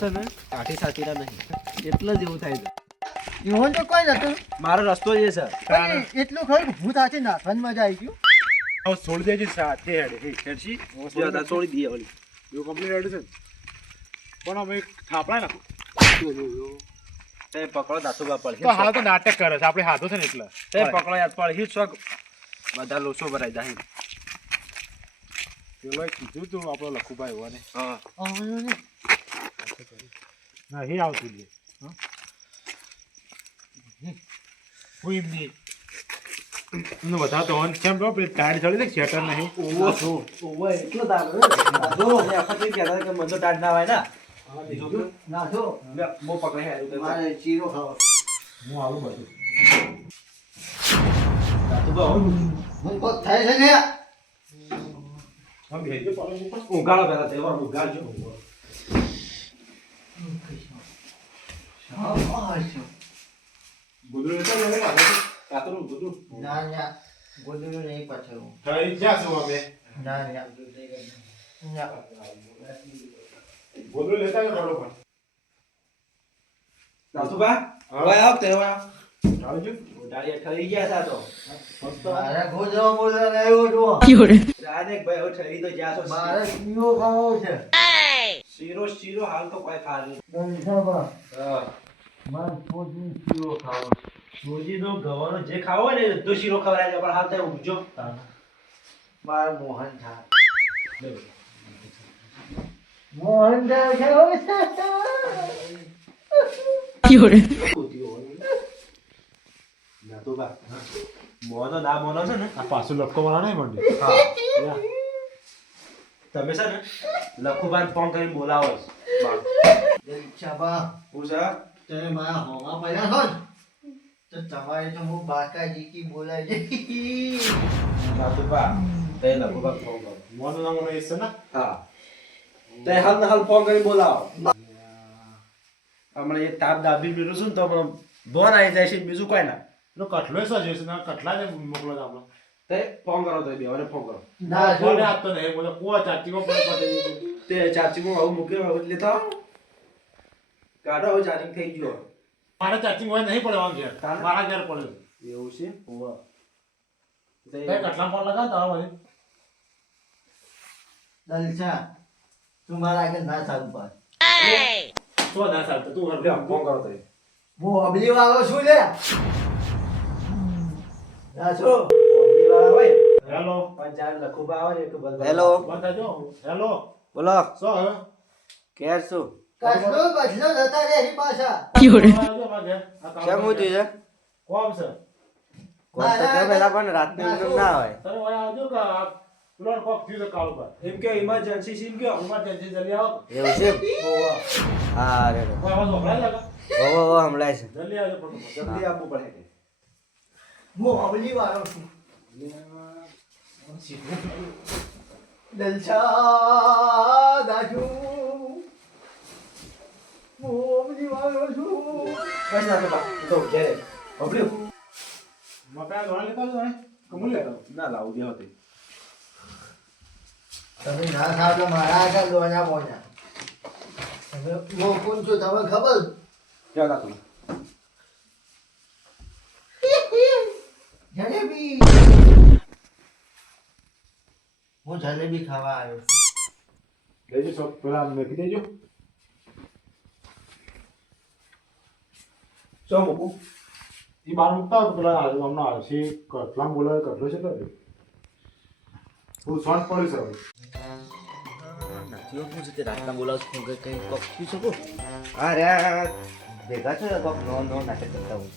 છે ને કાઠી સાતીના નહીં એટલે જ એવું થાય છે. એવું તો કોઈ નતું મારો રસ્તો જ એ છે. પણ એટલું ખરું ભૂત હાથે નાખવાની મજા આવી ગયું. હવે છોડી દેજે સાથે હેડે હેડશી જો દાદા છોડી દઈએ ઓલી એવું કમ્પ્લીટ હેડે છે ને. પણ અમે થાપડા નાખો તે પકડો દાતુબા પડે તો હાલ તો નાટક કરે છે આપણે હાથો છે ને એટલે તે પકડો યાદ પડે હિટ શોખ બધા લોસો ભરાઈ જાય. પેલો કીધું તું આપણો લખુભાઈ હોવાને હા નહીં આવતું લે કોઈ નહીં નું બતાવતો હોન કેમ બો પેલી ટાઈડ ચડી ને શેટર નહીં ઓવો એટલો દાડો દાદો ને આખા થી કહેતા કે મને તો ટાટ ના આવે ના નાખો મો પકડે હે મારે ચીરો ખાવો. હું આવું બધું દાતુબા મને કોક થાય છે ને આમ ભેજો પાલો ઉપર ઉગાડો પેલા તે વાર ઉગાડજો ગુદરું લેતા જલે કાતરું ગુદરું ના ના ગોદડું નહીં પાછળ થઈ જા છો અમે ના ના ગુદરું લેતા જ બરોબર દાતુબા હવે આવ તે હવે આવજો ઉડાડીએ ઠરી ગયા હતા તો મારે ગોદડો બોલવા આવ્યો છો. રાદેક ભાઈ હવે ઠરી તો જ્યાં છો મારે ચીરો ખાવો છે. શીરો હાલ તો કોઈ ખા નહીં. દલસાબા હા મારે પોતની ચીરો ખાવો છે. સોજીનો ગવાનો જે ખાવો હોય ને બધો શીરો ખવડાય છે પણ હાલ તો ઊંઘજો મારે મોહન થાય મોહન થાય ખાવો છે. દાતુબા મોનો ના મોનો છે ને આ પાછું લટકો વાળા નહીં મંડી હા તમે છે ને લખુબાન ફોન કરીને બોલાવો છો. દલસાબા પૂછા તમે મારા હોમાં પડ્યા છો ને તો તમારે તો હું બાકાજી કી બોલાવી જઈ. દાતુબા તે લખુબા ફોન કરો. મોનો ના મોનો એ છે ને હા તે હાલ ને હાલ ફોન કરીને બોલાવો. હમણાં એ તાપ દાબી મેળવું છું ને તો હમણાં બોન આવી જાય છે બીજું કોઈ ના નો કટલો સજે છે ને કટલા ને મોકલો આપણો તે ફોન કરો તો બે ફોન કરો ના જો કોને આપતો નહીં બોલે કો ચાચીમાં પડે પડે તે ચાર્જિંગમાં આવું મૂક્યો હવે લેતા આવો. કાઢો હવે ચાર્જિંગ થઈ ગયો મારા ચાચી હોય નહીં પડે ઘેર મારા ઘેર પડે એવું છે હોવા તે કટલા ફોન લગાવતા હોય દલસા તું મારા આગળ ના ચાલુ પાડ. તો ના ચાલતો તું લે ફોન કરો તો હું અબલી વાળો છું લે. રાસો હેલો પણ જ્યારે લખુબા આવે ને તો બંધ હેલો બંધ જો હેલો બોલો સો હે કેર શું કસલો બસલો જતા રે હી પાછા. કેમ હું છે કોમ છે કોણ તો કે પેલા પણ રાતની ઊંઘ ના હોય તમે ઓય આવજો કે પ્લોટ કોક થયું છે કાળ પર એમ કે ઇમરજન્સી સીમ કયો ઇમરજન્સી જલ્દી આવો એવું છે ઓવા હા રે કોઈ આવાજ વપરાય લાગે ઓ હમણાં છે જલ્દી આવજો ફટોફટ જલ્દી આપવું પડે હું અબલી વાળો છું. દલસા દાજુ હું અબલી વાળો છું. બસ ના તો બા તો ઘેરે ઓબલ્યો મકા દોડા લેતા જો ને કમુલ લેતા ના લાવું દે હોતે તમે ના ખાવ તો મારા આગળ દોના બોના. તમે હું કોણ છું તમને ખબર? જાવ ના તું જલેબી હું જલેબી ખાવા આવ્યો છું. લેજો સબ પેલા મેકી દેજો શું મૂકું ઈ બાર મુકતા હોય તો પેલા હમણાં આવશે કટલા બોલાવે કટલો છે તો હું શોર્ટ પડ્યું છે હવે નથી હું તે રાતના બોલાવ છું કે કઈ કોક પી શકું અરે ભેગા છો કોક નો નો નાટક કરતા હું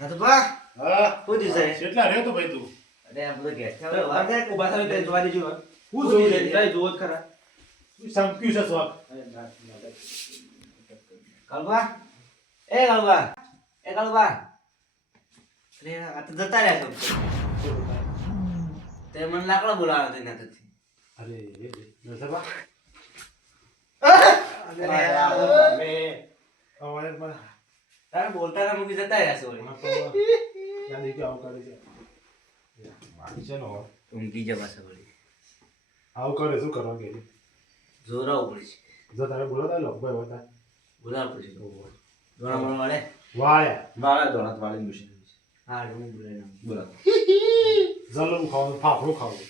ના તો બા હા શું દિશે કેટલા રહ્યો તો ભાઈ તું અરે આ બધો ગેસ ઉભા થાય તે જોવા દેજો હું જોઈ લે તાઈ જોવો જ ખરા સમક્યું છે સ્વાક કલબા એ કલબા અરે આ તો જતા રહ્યા છો તે મને લાકડા બોલાવે છે નાથી અરે નસબા અરે અવાજ માં તારે બોલતા ના મૂકી જતા રહ્યા છો વળી. યાદ કે આવું કરે છે મારી છે નો ઊંઘી જવા છે વળી. આવું કરે શું કરવાનું કે જોરાવું પડશે. જો તારે બોલો તો લખભાઈ હોતા બોલાવવું પડશે. જોરા મળવા વાળે. વાળ્યા વાળા ધોળા વાળી મુશ્કેલ છે. હા હું બોલાવી નાખું. બોલો જલમ ખાવાનું ફાફડું ખાવું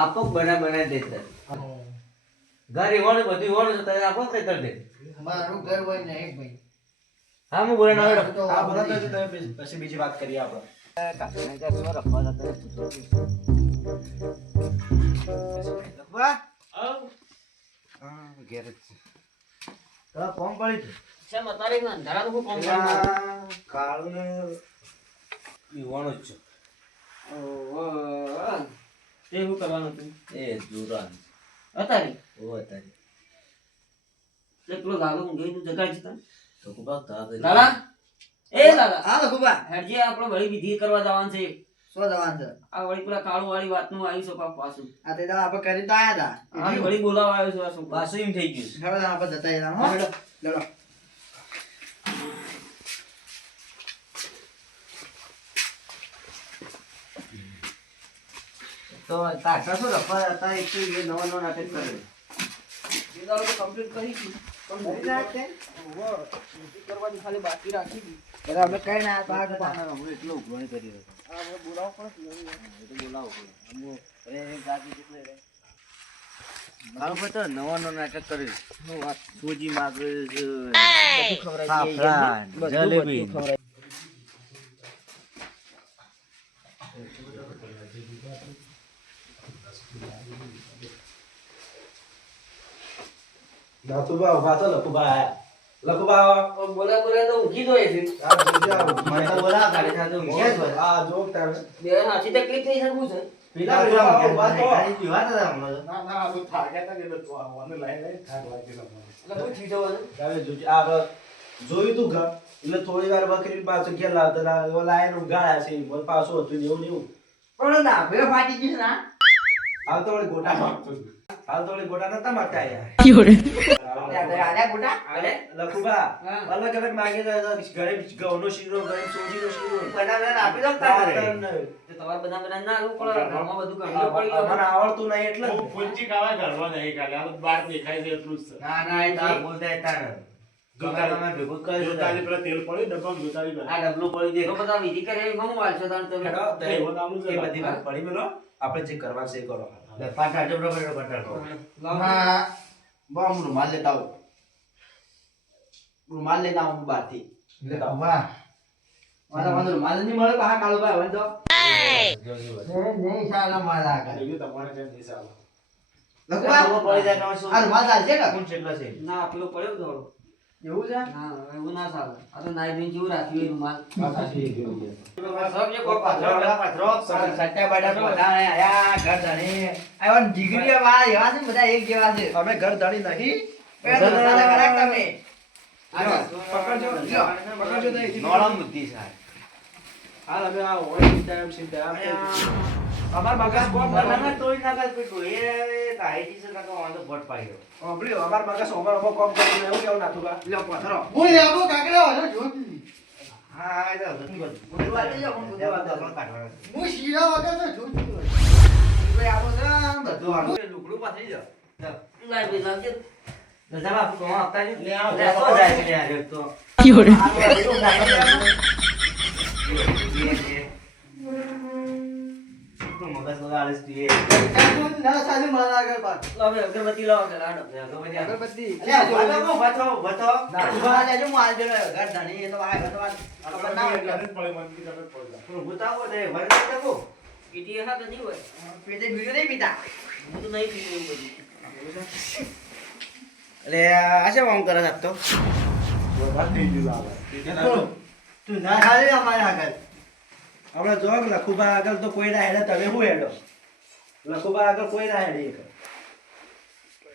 આપો બનાવી દેતા ઘર એવાનું બધું એવાનું છે તારે આપો કઈ કરી દે. મારું ઘર હોય ને એક ભાઈ હા હું બોલે ના હા બોલો તો તમે પછી બીજી વાત કરીએ આપણે. હા લખુબા હેડજી આપણે વળી વિધિ કરવા જવાનું છે. શું જવાનું છે આ વળી પેલા કાળુ વાળી વાતનું આવ્યું છે પાછું. આ તે દાડા આપણે કરી તો આયા હતા આ વળી બોલાવા આવ્યો છે આ છોકરો. પાછું એમ થઈ ગયું. હેડો દાડા આપણે જતા રહ્યા હો લેડો તો તાકા શું રફા હતા એક તો એ નવા નવા નાટક કરે. એ દાડો તો કમ્પ્લીટ કરી હતી. પણ કરી નાખતે? વિધિ કરવાની ખાલી બાકી રાખી હતી. એટલે અમે કઈ ના બહાર જતા હું એટલો ઉઘરાણી કરી રહ્યો હતો. આ હવે બોલાવવું પડે ને. એ તો બોલાવવું પડે. આમ એક જાતિ જેટલું રહે. મારું પર તો નવા નવા નાટક કર્યું. શું વાત? સૂજી માગે છે. બધું ખવડાવી દઈએ. ફાફડા, બધું જલેબી. ખવડાવી. લખુબા ઉભા તો લખુબા આયા. લખુબા બોલા બોલા તો ઊંઘી જોઈએ છે. આ જોજે મને તો બોલાવતા એટલે આ તો ઊંઘ્યા જ હોય. આ જો તારે બે હાથી તકલીફ થઈ શકું છે. પેલા ઉભા ઉભા તો ખાલી પીવા હતા હમણાં તો. ના ના આ તો થાક્યા હતા ને એટલે તો આવવાનું લાઈ થાક લાગેલો મને. એટલે કોઈ થઈ જવાનું. તારે જોજે આ જોયું તું ઘર એટલે થોડી વાર બકરી પાછું ઘેર લાવતા ઓલા લાઈન ઉગાડ્યા છે બોલ પાછું હતું ને એવું ને એવું. પણ ના ભેગા ફાટી ગયું ના હાલ તો વળી ગોટા હાલ તો વળી ગોટા નતા માગતા યાર. આલ્યા ગોટા અરે લખુબા હા. અલગ અલગ માગે તો ઘરે ઘઉંનો શીરો ઘરે સોજીનો શીરો બનાવીને આપી દો તારે. તો તમારે બધા બધા ના આલવું પડે. ઘરમાં બધું કરવું પડી મને આવડતું નહીં એટલે જ. હું ફૂંચી ખાવા ઘરમાં નહીં ખાલી આ તો બહાર દેખાય છે એટલું જ છે. ના ના એ તાર બોલતા તારે. દુકાનમાં ભેગું જ કરી જોતાલી દો. પેલા તેલ પડ્યું ડબ્બામાં જોતાલી આ ડબલું પડી તો દે. બધા વિધિ કરે એ ઘણું વાલશો તાણ તમે. હેડો, તો એ નામનું છે એ બધી વાત પડી મેલો આપણે જે કરવા છે એ કરો. પાટા જબરો કર્યો પટાકો. હા બા હું રૂમાલ લેતા આવું રૂમાલ લેતા આવું બહારથી લેતા આવું. વાહ મારા વાંધો રૂમાલ નહીં મળે બહાર કાળો ભાઈ હવે તો નહીં સાલા મારા આગળ બીજું તમારે ત્યાં નહીં ચાલે. લખવા ખબર પડી જાય કે હવે શું આ રૂમાલ ચાલશે કે કોણ કેટલા છે. ના પેલો પડ્યો થોડો. એવું છે ના એવું ના ચાલે. આ તો નાઈ ધોઈને જેવું રાખ્યું એ રૂમાલ. આ સાચી એક જેવું છે. સબ જે કોક પાથરો. સટ્ટા બાટા બધા આયા ઘર ધણી આવા ડિગ્રી વાળા એવા છે ને બધા એક જેવા છે અમે ઘર ધણી નહીં એ તો સાલા કરાક તમે પકડજો લ્યો, પકડજો તો અહીંથી. નોળમ બુદ્ધિ સાહેબ. હાલ અમે આ હોય સીધા અમાર મગજ કોમ બનાના તોય નાખા પીટું. એ કાઈટી છે કાકા વાંધો ભટ પાડ્યો. સાંભળ્યો અમાર મગજ ઓમર ઓમર કોમ કરતું એવું કેવું નાતું બા લ્યો પથરો હું લેવો કાકડા વાળો જોતી હા એ તો હતું બધું. બોલવા દેજો, હું બોલવા બધું આપણે કાઢવાનું. હું શીરા વગર તો જોતી હોય કોઈ આવો છે આમ બધું આનું. લુગડું પાથરી દો. લાઈ ભાઈ લાવજે. તો ચાલો આપણે કોણ આપતા છે? લે આવો, લે, તો જાય છે યાર એક તો. તો મગજ બગાડે છે તું એ. ના સાલી મારા આગળ પાડ લાવ હવે અગરબત્તી લાવો કે લાડો. અગરબત્તી અલ્યા, બતો, બતો. ઉભા લેજો હું આલ દેલો ઘર ધણી એ તો આ ઘર તો ખબર ના હોય એટલે જ પડે મને કીધું તમે જ પડતા. પણ બતાવો તે વળી દેખો. પીટી હા તો નહીં હોય. પેટે બીડું નહીં પીતા હું તો નહીં પીવું એવું બધું. એટલે આ શું આમ કરે છે આપ તો? બરબાદ થઈ ગયું લાગે. તું ના ખાલી અમારા આગળ આપણે જો કે લખુબા આગળ તો કોઈ ના હેડે તમે શું હેડો લખુબા આગળ કોઈ ના હેડે એક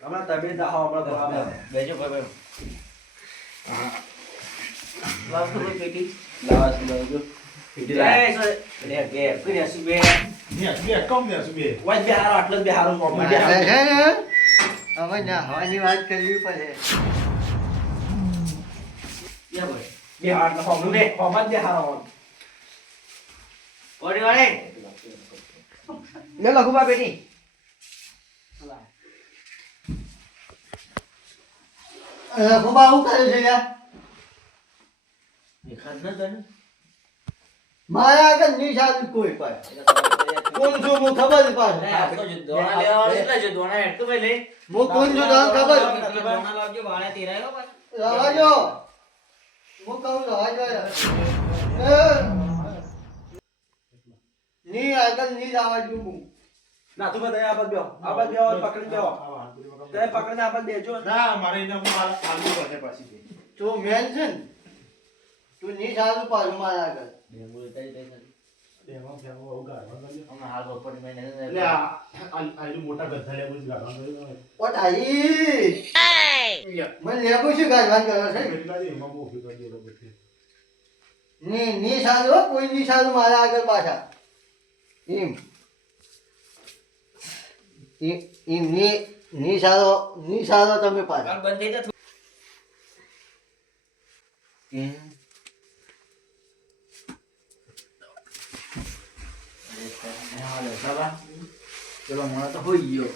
હમણાં તમે જાઓ હમણાં બેજો ભાઈ. લાવ તો કોઈ પેટી. લાવા છે લાવજો પીટી લાવ લે બે કોઈ હસી બે. બે કમ ને શું બે. વાજ બે હારો આટલો જ બે હારો કોમ બે હારો હવે ના હવાની વાત કરવી પડે યા ભાઈ. બે હારો કોમ બે કોમ જ બે હારો ઓડી વાળે. લે લખુબા બેટી ખુબા હું કરે છે યાર દેખાત ન તને મારા આગળ નહીં સારું કોઈ પાસે કોણ છું હું ખબર જ પાછું આ તો જો દોણા લેવા વાળો એટલે જો દોણા હેડ તો ભાઈ લે હું કોણ છું તને ખબર દોણા લાવજો વાળા તેરાયો બસ રવાજો હું કહું રવાજો ની આગળ નહીં જવા દઉં હું ના તું બધા આ બાદ બેહો આ બાદ બેહો પકડી બેહો તે પકડીને આ બાદ બેજો ના મારે એને હું આલુ પડે પાછી તો મેન છે ને તું નહીં સારું પાછું મારા આગળ એમાં ફેમો આવું ગાળવા ગયો હમણાં હાલ બપોરની મેં એટલે આ મોટા ગધા લેવું જ ગાળવા ગયો ઓ તાઈ મને લેબુ શું ગાજવાન કરો છે એટલા દે એમાં બહુ ફિકર દેલો પછી ની સારું હો કોઈ ની સારું મારા આગળ પાછા એમ એમ ની સારો તમે પાછા બંધ થઈ જા એમ પેલો મને તો હોઈ ગયો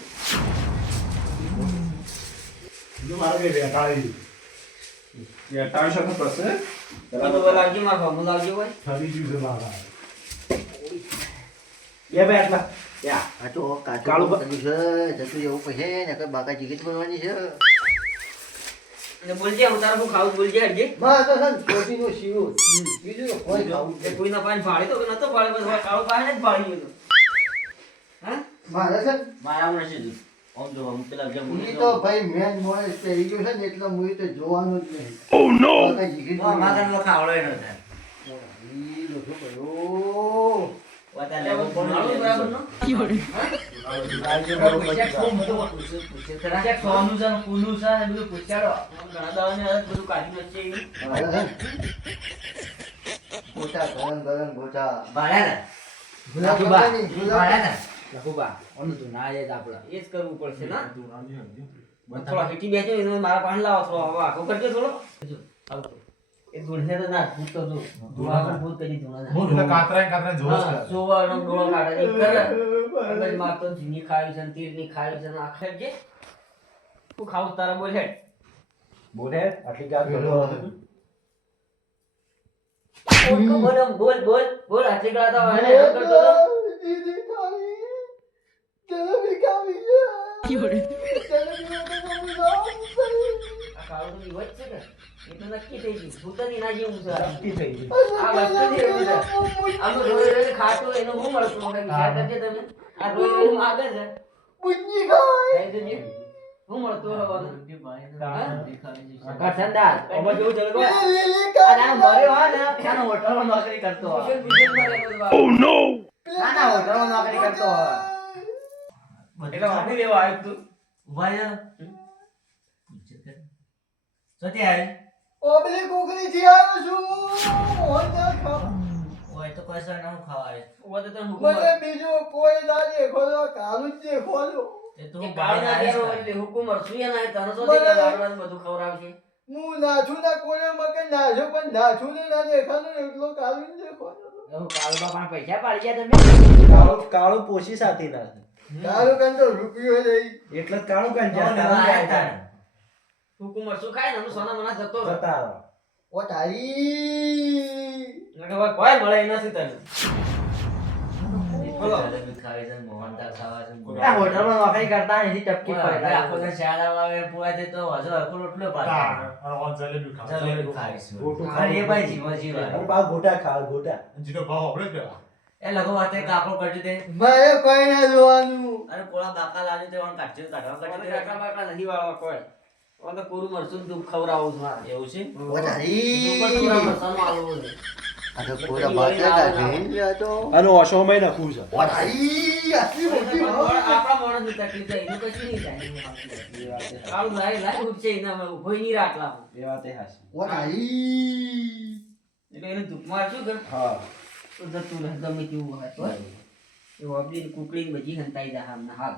જો મારે કઈ વેટાળી વેટાવી શકો પાસે તો લાવજો માર ફોન લાવજો ભાઈ ફરી ગયું છે મારા એ બેઠલા યા આ તો કાળું કાળું બન્યું છે જતું એવું કહે ને કે બાકા ટિકિટ બનવાની છે અને બોલજે હું તારું ખાવું બોલજે હરજે બસ તો સન કોટીનો શીરો બીજું તો કોઈ ખાવું એ કોઈના પાસે ભાડે તો કે નતો ભાડે બસ કાળો પાસે જ ભાડી ગયો હા મારે છે મારા હમણાં છે ઓમ જો હું પેલા જેમ ઈ તો ભાઈ મેન મોય પહેરી ગયો છે ને એટલે હું તો જોવાનું જ નહીં ઓ નો બાકા ટિકિટ માગન લો ખાવડો એનો થાય ઈ લોકો કયો વાતા લેવો કોણ બરાબર નો ગોટા ગરમ ગોટા એ જ કરવું પડશે ના થોડો હીટી બેસો એનો મારા પાસે લાવો થોડો હવે આખો કરજો થોડો એ ધૂળને તો ના ભૂત તો ધૂળા ભૂત કરી ધૂળા હું એટલે કાતરા જોવા છે સોવાનો ડોળો કાઢે એ કરે અંદર માતો જીની ખાવી છે તીરની ખાવી છે આખે જે તું ખાવ તારા બોલ હેડ બોલે આટલી ગાત કરો બોલ બોલ બોલ આટલી ગળા તો એને કરતો તો દીદી તારી જલેબી ખાવી છે આ ખાવ તો ઈ વચ્ચે કે એ તો નક્કી થઈ ગયું ભૂતની ના જેવું છે નક્કી થઈ ગઈ આ વસ્તુ જે એવું છે આમ રોઈ રોઈ ખાતો એનો હું મળતું મને વિચાર કરજે તમે આ રોઈ રોઈ આગળ છે બુજી ખાય થઈ જજે હું મળતો હવાનો કરસનદાસ ઓબો જેવું ચલો આ ના મર્યો હા ને એનો હોટલમાં નોકરી કરતો ઓ નો ના હોટલમાં નોકરી કરતો એટલે વાપી લેવા આવ્યો તું ઉભા જા સતી આવી ઓબલી કુકરી થી આવ્યો છું હું ના ખાવ ઓય તો કોઈ સર ના ખાવા આવે ઓ તો તને હુકમ મને બીજું કોઈ ના દેખોલો કાલું જ દેખોલો એ તો બાય ના દેરો એટલે હુકમ સુયા ના તને તો દે ગાડવાનું બધું ખવરાવશે હું નાચું ના કોને મકે નાચું પણ નાચું ને ના દેખાનું એટલો કાલું જ દેખોલો એવું કાળુબા પણ પૈસા પાડી ગયા તમે કાળું પોશી સાથી ના કાલું કંઈ તો રૂપિયો નહીં એટલે જ કાળું કાન હુકમ શું ખાય ને સોના મના જતો જતા ઓ તારી નકે ભાઈ કોઈ મળે એ નથી તને બોલો આ હોટલમાં નોકરી કરતા નથી ટપકી પડે આખો દિવસ શાળા આવે પૂરા તે તો હજો આખો રોટલો પાડે અને ઓન જલેબી ખાવ જલેબી ખાઈશું ગોટું અરે ભાઈ જીવા જીવા અને બા ગોટા ખાવ ગોટા જીનો ભાવ આપણે પેલા એ લગો વાતે કાપડો કરજો તે મારે કોઈ ના જોવાનું અરે કોળા બાકા લાવી તે ઓન કાઢજો કાઢવા કરજો તે કાકા બાકા નથી વાળવા કોઈ ઓન તો પૂરું મરસું તું ખવરાવું છું મારે એવું છે ઓ તારી ઉપર પૂરા મરસાનું આલવું છે આ તો પૂરા બાટલા કાઢી આ તો અને ઓશોમાં નાખવું છે ઓ તારી આટલી મોટી આપણા માણસની તકલીફ છે એનું કશું નહીં થાય કાળું લાઈ ઉઠશે એના ઉભો નહીં રાખલા એ વાત એ હાચી ઓ તારી એટલે એને ધૂપમાં શું કર હા તો જતું રહે ગમે તેવું હોય તો એ વાપરી કુકડી બજી હંતાઈ જા હમણાં હાલ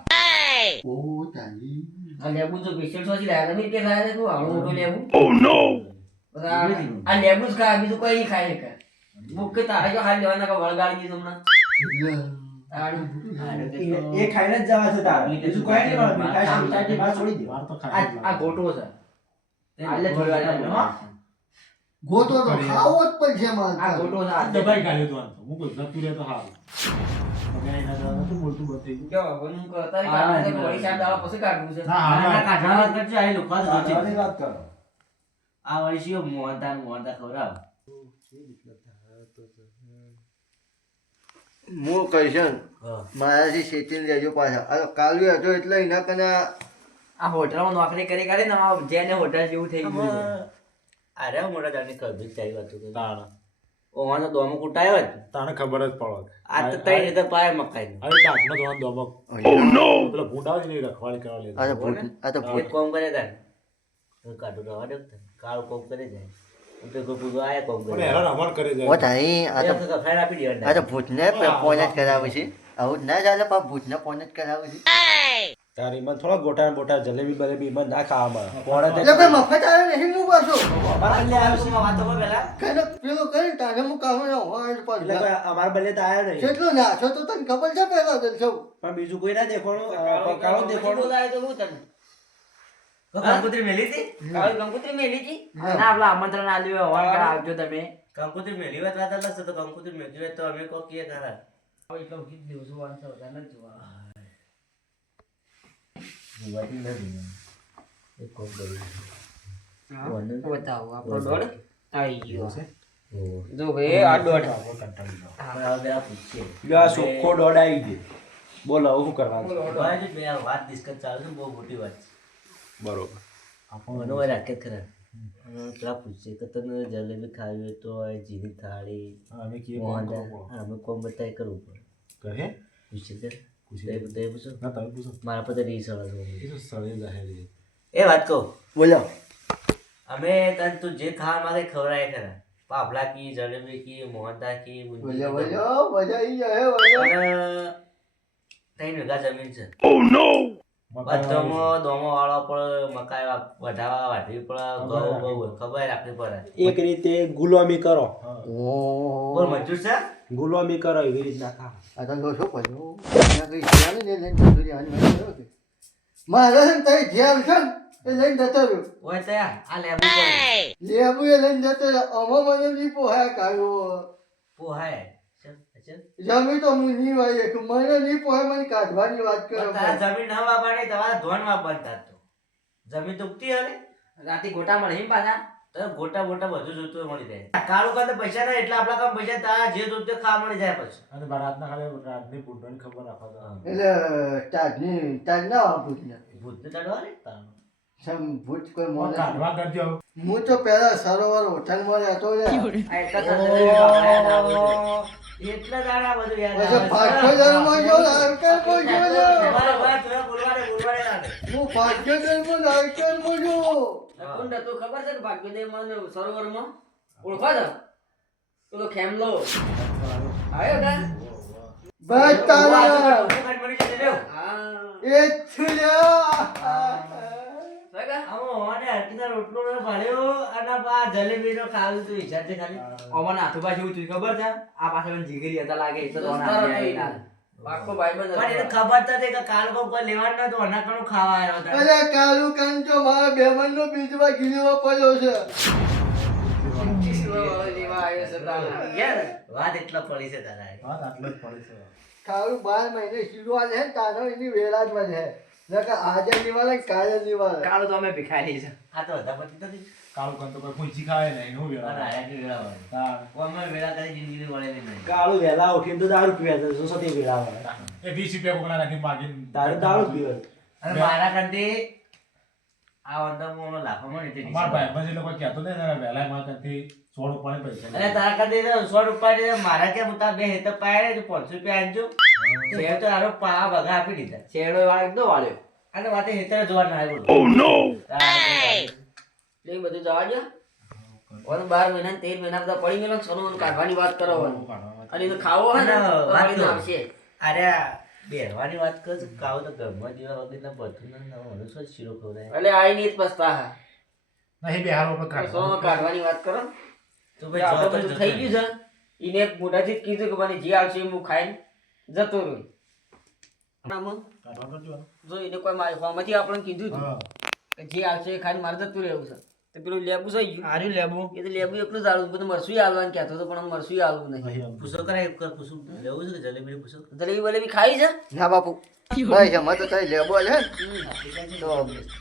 ઓ તારી આ લેબુ જો પેશન્ટ સોચી રહ્યા તમે કે લાયા તું આવડું મોટું લેબુ ઓ નો આ લેબુ જ ખાય બીજું કોઈ નહીં ખાય કે મુખ્ય તારે જો હાલ લેવાના કે વળગાડી દીધું હમણાં એ ખાઈને જ જવા છે તારે બીજું કોઈ નહીં મળે મીઠાઈ મીઠાઈ બહાર છોડી દે વાર તો આ ગોટો છે આલે થોડી વાર લાગે, હો. ગોટો તો ખાવો જ પડશે આ મારે ગોટો ના આ હાથે. દબાઈ કાઢ્યો તો આમ તો. હું કહું જતું રહે તો હારું. તમે એના દ્વારા નતું બોલતું બંધ થઈ ગયું. કેવો, હું કહું, તારી કાઢવાનું છે, વળી સાહેબ દાડા પછી કાઢવું છે. ના, હા, ના, કાઢવાની વાત કરજો, આ લોકો જ કાઢવાની ગોચી. વાત કરો આ વળી શિયો મોહનતા ને મોહનતા ખવડાવ. હું કહીશ ને, હા. મારાથી શેતીને લેજો પાછા. આ તો કાલુ હતો એટલે એના કના આ હોટલમાં નોકરી કરી કરીને આમાં જેને હોટલ જેવું થઈ ગયું છે. અરે મોટા જાણી ખબર ચાલી વાત તો તાણ ઓવાનો દોમો કુટાયો જ. તાણે ખબર જ પડે. આ તો તઈ રીતે પાય મકાઈ નું. અરે ટાંકનો જોવાનો દોમક. પેલો ભૂંડ આવે ને એ રખવાળી કરવા લેતો. આ તો ભૂત આ તો એક ભૂત કોમ કરે તાર કાઢું રવા દે કાળ કોમ કરે જાય તો કોઈ પૂરો આયા કોમ પણ કરે હેરાન અમાર કરે ઓ જાય. તાઈ આ તો ફાઈન આપી દે આ તો ભૂતને પોન જ કરાવે છે. આવું જ ના ચાલે પણ ભૂતને પોન જ કરાવે છે. તારી મને થોડા ગોટા બોટા જલેબી બલેબી મને ના ખાવામાં પોણે તે એટલે ભાઈ મફત આવે નહીં હું પાછો અમારા બલ્લે આવ્યો છે. વાતો કર પેલા કઈને પેલો કરી તારે હું કામ હોય એટલે પણ કોઈ અમારા બલ્લે તો આવ્યો નહીં કેટલો નાશો તો તને ખબર છે પેલા તો સૌ પણ બીજું કોઈ ના દેખવાનું કાળો દેખવાનું બોલાય તો હું તને કંકોત્રી મેલી હતી કાળી કંકોત્રી મેલી હતી? હા. ના, આપણા આમંત્રણ આલ્યું હોય, હોન આવજો તમે. કંકોત્રી મેલી વાત વાત અલગ છે તો કંકોત્રી મેલી હોય તો અમે કોક કે ખરા એટલો કીધું દેવું છું, વાંચો, વધારે નથી જોવાનું. ભૂવાથી નથી એક કોમ કર્યું હા, કોને? બતાવો, આપણો દોડ આવી ગયો. ઓહો. જો ભાઈ, આ દોડ. પણ હવે પેલા પૂછીએ લ્યો આ સુખો દોડ આવી ગઈ બોલો હવે શું કરવાનું ભાઈ જો બે આ વાત ડિસ્કસ ચાલે છે બહુ મોટી વાત છે બરોબર મને હોય રાખે જ ખરા પેલા પૂછીએ કે તને જલેબી ખાવી હોય તો આ જીની થાળી અમે કીએ કોણ મોહનદાળ. કરો હા, અમે કોમ બતાવી કરવું પડે કહે પૂછીએ કે પૂછી તે પૂછો ના તમે પૂછો. મારા પર તો રીસ આવે છે. એ તો સળે જાહેર છે. એ વાત કહું બોલો અમે તને તું જે ખાવા માંગે ખવડાય ખરા પાપડા કી જલેબી કી મોહનદાળ કી બોલો બુંદી બોલો કી. મજા આવી જાય બોલો અને 3 વીઘા જમીન છે મકાઈ બધામાં દોમો વાળો પણ મકાઈ વધાવા વાઢવી પડે ઘઉં બહુ ખબર રાખવી પડે એક રીતે ગુલામી કરો હા. બોલ મંજૂર છે ગુલામી કરો એવી રીતના ખા આ તો લોસો પડ્યો ત્યાં કઈ જ્યાં ને લઈને જતો રહ્યો આની વાત કરો કે મારે છે ને તઈ જ્યાં છે ને એ લઈને જતો રહ્યો ઓય તયા આ લેબુ પડે લેબુ એ લઈને જતો રહ્યો આમાં મને નહીં પોહાય કાઢ્યો પોહાય ચલ ચલ જમી તો હું નહીં વાય કે મને નહીં પોહાય મને કાઢવાની વાત કરો પણ તારા જમીન ના વાપરવાની તમારા ધોન વાપરતા તો જમીન તો ઉગતી હે ને રાતે ગોટામાં નહીં પાછા. તો ગોટા બોટા બધું જોતું હોય મળી જાય કાળું કાં તો પૈસા ના એટલા આપણા કામ પૈસા તારા જે જોતું હોય ખાવા મળી જાય પછી અને રાતના ખાલી રાતની પૂટવાની ખબર રાખો તો. એટલે તાજ ના વાપરું ને ભૂતને ચડવા ને સમ ભૂત કોઈ પણ મોને કાઢવા કરજો. હું તો પહેલા સરોવર હોટલમાં રહેતો ને આ એટલા જલ્દી બાપડા ના આવે છે. એટલા દાડા બધું યાદ પછી આવે. ભાગ્યજનમાં જો લાલકર કોઈ જોયો તમારા ભાઈ થોડા બોલવાડે લાગે. હું ભાગ્યજનમાં લાલકરમાં જો કુંડ હતું ખબર છે કે ભાગ્યદેવમાં ને સરોવરમાં ઓળખો છો? પેલો ખેમલો આવ્યો કા? બસ તારા ઊભું કાઢ મળી જશે લ્યો. હા. એ છુલ્યા છે કા? આમાં હોવાને હરકીના રોટલો ને ભાળ્યો અને આ જલેબીનો ખાવું તું વિચાર છે ખાલી. ઓમાના હાથું પાછું એવું થયું ખબર છે? આ પાછળ જીગરી હતા લાગે એટલે તો ના આવીને. પાક્કો ભાઈબંધ હતો. પણ એને ખબર તો હતી કે કાલ કોઈ લેવાનું નતું અનાકણું ખાવા આવ્યો હતો. અરે કાલુ કાંચો મારા બેમનનો બીજવા ગીલીમાં પડ્યો છે લેવા આવ્યો છે તારા. યાર વાત એટલા પડી છે તારા વાત આટલે જ પડે છે. કાલુ 12 મહિને શીલવા છે તાનો એની વેળા જ વધે નકર આજે નિવાલે કાલે નિવાલે કાળો તો અમે ભિખારી છે. આ તો હતા પછી નથી કાળું કંતો કોઈ પૂંછી ખાય નહીં એનું અને વેળા. આયાથી વેળા વાળી. તાણ. કોમમાં વેળા કરી જિંદગી મળેલી નહીં. કાળું વહેલા ઉઠીને તો દારૂ પીવા છે શું સતી પીલા એ 20 રૂપિયા કોકના નાખીને માગીને તારે દારૂ જ પીવે અને મારા કંથી આ વંદમોનો લાફો મળે તે અમારા ભાઈબંધ એ લોકો કહેતો ને જરા વહેલા માં ત્યાંથી 100 રૂપિયાની પૈસા અને તારા કંથી 100 રૂપિયા મારા કે મુતા બે હેત પાડે તો 500 રૂપિયા આનજો શેર તો આરો પા ભગા આપી દીધા શેરડો વાળો એકદમ વાળ્યો. અને વાતે હેતર જોવા ના આવ્યો ઓ નો એ બધું જવા દો. ઓને 12 મહિના ને 13 મહિના બધા પડી ગયેલા સોનું કાઢવાની વાત કરો હવે. અને એને ખાવો હોય ને તો વાત વળીને તો. આવશે. અરે બેહવાની વાત કર કાવ તો ઘરમાં જેવા વગર બધું ના મનુષ્ય શીરો ખવડાય એટલે આઈને જ પસ્તા હા. નહીં બે હાલ આપણે સોનું કાઢવાની વાત કરો. તો આપણે ભાઈ બધું થઈ ગયું છે. એને મોઢાથી જ કીધું કે મને જે આવશે એ હું ખાઈને જતો રહ્યો. આમાં કાઢવા કરજો. જો એને કોઈ મારી ફોર્મમાંથી આપણને કીધું હતું હા. કે જે આવશે એ ખાઈને મારે જતું રહેવું છે. તો પેલું લેબુ થઈ ગયું આર્યું લેબુ એ તો લેબુ એકલું જ આલું બધું મરસું હાલવાનું કહેતો હતો પણ મરસું હાલવું નહીં પૂછો કરાય કર પૂછો લેવું છે કે જલેબી પૂછો જલેબી બલેબી ખાઈ છે ના બાપુ ભાઈ જમા તો તારી લેબો છે ને તો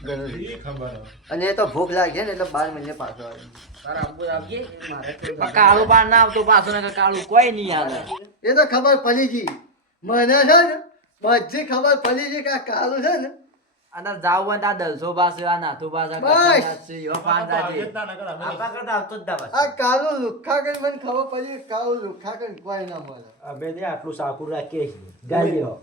જરૂરી. એ ખબર હે. અને એ તો ભૂખ લાગે ને એટલે 12 મહિને પાછો આવે. તારા આબુ આપજે મારે તો કાળું બાર ના આવતો પાછો ને કાળું કોઈ નહીં આવે એ તો ખબર પડી ગઈ મને છે ને બધી ખબર પડી ગઈ કે આ કાળું છે ને અને જાવ હોય તો આ દલસો પાસે આ નાથુ પાસે બસ. એવા પાંચ આજે જેટલા નકર અમે આપણા કરતા આવતો જ ના પાછો. આ કાળું લુખ્ખા કરીને મને ખબર પડી કે કાળું લુખ્ખા કરીને કોઈ ના મળે. અમે જે આટલું સાકું રાખીએ છીએ. ગાલ્યો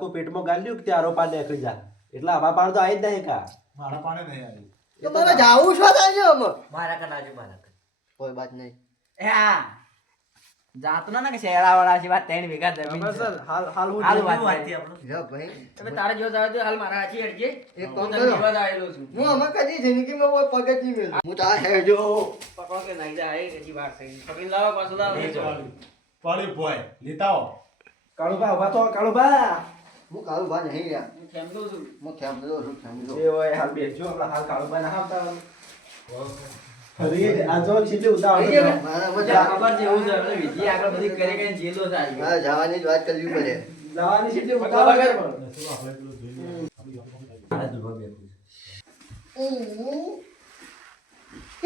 કોઈ પેટમાં ગાલ્યું કે ત્યારો પાર નીકળી જા એટલે આવા પાર તો આવી જ નહીં કા મારા પાણે નહીં આવી. તો મારે જાવું છો તારે અમે મારા કર નાખજો મારા કર કોઈ વાત નહીં. એ હા જાતો ના કે શેરા વાળા છે વાત ત્રણ વીઘા જમીન છે. હાલ હાલ હું હાલ વાત વાત છે. આપણો જો ભાઈ તમે તારે જો જાવ તો હાલ મારા હાચી હેડજે એક હું કામ તને કરો. લેવા જ આવેલો છું હું અમે કદી જિંદગીમાં કોઈ પગ જ નહીં મેળવ્યું. હું તો આ હેજો પકડો કે નાઈ જાય એ હજી વાર થઈ પકડી લાવો પાછું લાવો પાળી ભોય લેતા આવો. કાળુબા ઉભા તો કાળુબા હું કાળું બા નહીં યાર હું ખેમતો છું હું ખેમલો છું ખેમલો. જે હોય હાલ બેસજો આપણા હાલ કાળુબા ના આવતા હરી આ જો છેલ્લે ઉતાવળ મારા મને બધા ખબર છે એવું છે એટલે વિધિ આગળ બધી કરી કરીને જેલો છે આવી મારે જવાની જ વાત કરવી પડે. જવાની છેલ્લે ઉતાવળ કર નસું આપણે પેલું જોઈએ.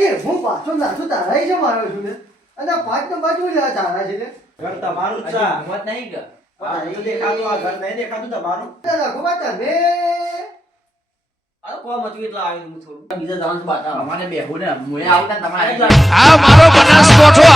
એ હું પાછો નાખું તારા છે મારો છું ને અને આ પાંચ નંબર શું લેવા તારા છે ને ઘર તમારું જ છે હિંમત નહીં કે આ નથી દેખાતું આ ઘર નહીં દેખાતું તમારું લખવા તમે આ કોમ હતું એટલે આવ્યો હું થોડું બીજા જવાનું બાટા અમારે બેહું ને મુએ આવતા તમારે આ મારો બનાસકોઠો